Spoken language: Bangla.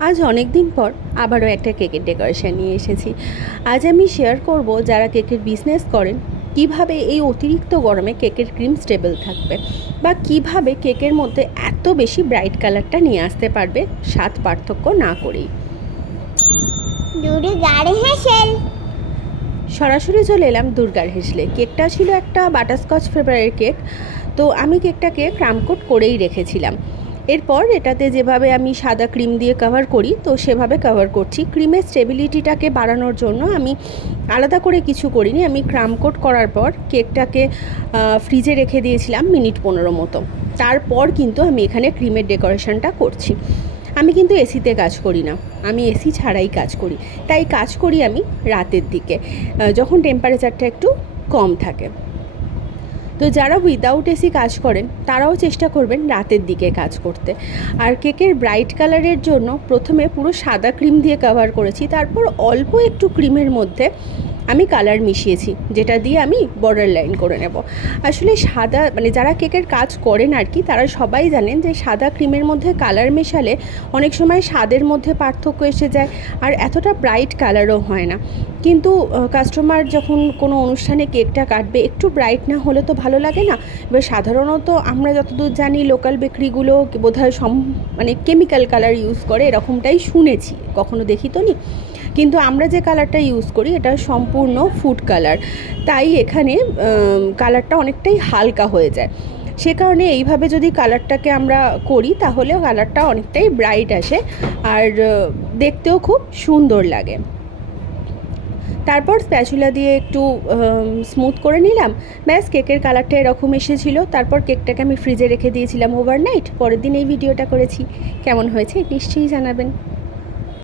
আজ অনেক দিন পর আবারও একটা কেকের ডেকোরেশন নিয়ে এসেছি। আজ আমি শেয়ার করব যারা কেকের বিজনেস করেন কিভাবে এই অতিরিক্ত গরমে কেকের ক্রিম স্টেবল থাকবে, বা কিভাবে কেকের মধ্যে এত বেশি ব্রাইট কালারটা নিয়ে আসতে পারবে স্বাদ পার্থক্য না করেই। সরাসরি চলে এলাম দুর্গার হেসলে। কেকটা ছিল একটা বাটারস্কচ ফ্লেভারের কেক, তো আমি কেকটাকে ক্রামকোট করেই রেখেছিলাম। এরপর এটাতে যেভাবে আমি সাদা ক্রিম দিয়ে কভার করি, তো সেভাবে কভার করছি। ক্রিমের স্টেবিলিটিটাকে বাড়ানোর জন্য আমি আলাদা করে কিছু করিনি। আমি ক্রামকোট করার পর কেকটাকে ফ্রিজে রেখে দিয়েছিলাম মিনিট 15 মতো। তারপর কিন্তু আমি এখানে ক্রিমের ডেকোরেশনটা করছি। আমি কিন্তু এসিতে কাজ করি না, আমি এসি ছাড়াই কাজ করি। তাই কাজ করি আমি রাতের দিকে, যখন টেম্পারেচারটা একটু কম থাকে। তো যারা উইদাউট এসি কাজ করেন তারাও চেষ্টা করবেন রাতের দিকে কাজ করতে। আর কেকের ব্রাইট কালারের জন্য প্রথমে পুরো সাদা ক্রিম দিয়ে কভার করেছি, তারপর অল্প একটু ক্রিমের মধ্যে আমি কালার মিশিয়েছি, যেটা দিয়ে আমি বর্ডার লাইন করে নেব। আসলে সাদা যারা কেকের কাজ করেন আর কি, তারা সবাই জানেন যে সাদা ক্রিমের মধ্যে কালার মেশালে অনেক সময় স্বাদের মধ্যে পার্থক্য এসে যায়, আর এতটা ব্রাইট কালারও হয় না। কিন্তু কাস্টমার যখন কোনো অনুষ্ঠানে কেকটা কাটবে, একটু ব্রাইট না হলে তো ভালো লাগে না। এবার সাধারণত আমরা যতদূর জানি লোকাল বেকারিগুলো বোধহয় কেমিক্যাল কালার ইউজ করে, এরকমটাই শুনেছি, কখনো দেখি তো নি। কিন্তু আমরা যে কালারটা ইউজ করি এটা সম্পূর্ণ ফুড কালার, তাই এখানে কালারটা অনেকটাই হালকা হয়ে যায়। সে কারণে এইভাবে যদি কালারটাকে আমরা করি তাহলে কালারটা অনেকটাই ব্রাইট আসে, আর দেখতেও খুব সুন্দর লাগে। তারপর স্প্যাচুলা দিয়ে একটু স্মুথ করে নিলাম, ব্যাস কেকের কালারটা এরকম এসেছিলো। তারপর কেকটাকে আমি ফ্রিজে রেখে দিয়েছিলাম ওভারনাইট। পরের দিন এই ভিডিওটা করেছি। কেমন হয়েছে নিশ্চয়ই জানাবেন।